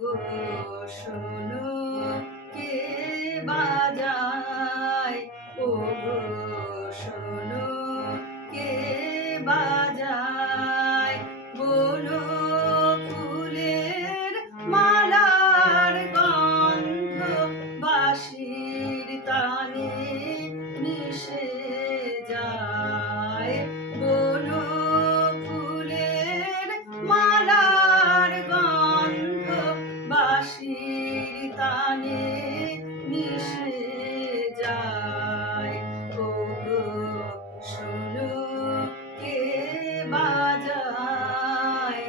ওগো শোনো কে বাজায়, ওগো শোনো কে বাজায়, বনো ফুলের মালার গন্ধ বাঁশির তানে মিশে যায়, বনো ফুলের মালার গন্ধ বাঁশির তানে মিশে যায়, ওগো শোনো কে বাজায়।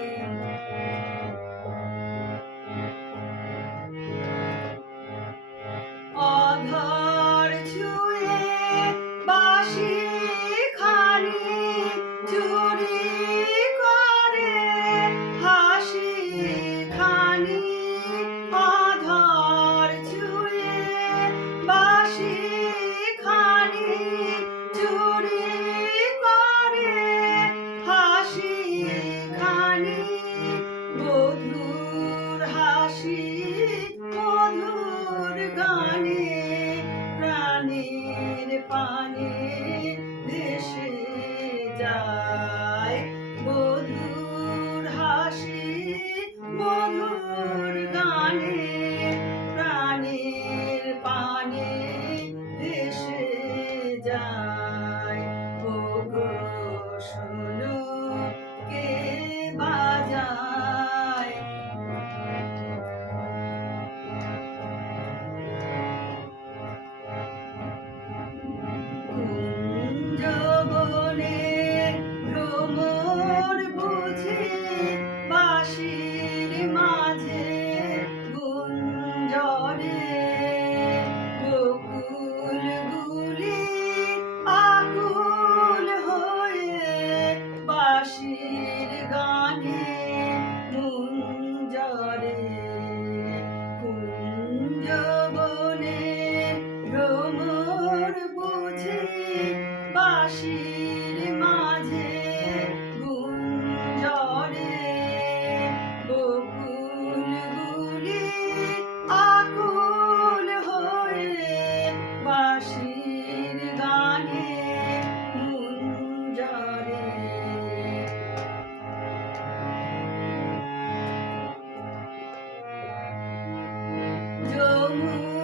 অধর ছুঁয়ে বাঁশি খানি চুরি করে হাসি খানি, অধর ছুঁয়ে বাঁশি খানি চুরি করে হাসি খানি, মধুর হাসি মধুর গানে প্রাণের পানে ভেসে যায়, মধুর হাসি মধুর গানে প্রাণের পানে ভেসে যায়, ওগো শোনো কে বাজায়। কুঞ্জবনের ভ্রমর বুঝি বাঁশির মাঝে গুঞ্জরে, বকুলগুলি আকুল হয়ে বাঁশির গানে মুঞ্জরে, কুঞ্জবনের ভ্রমর বুঝি বাঁশির মাঝে গুঞ্জরে, বকুলগুলি আকুল হয়ে বাঁশির গানে মুঞ্জরে। যমুনা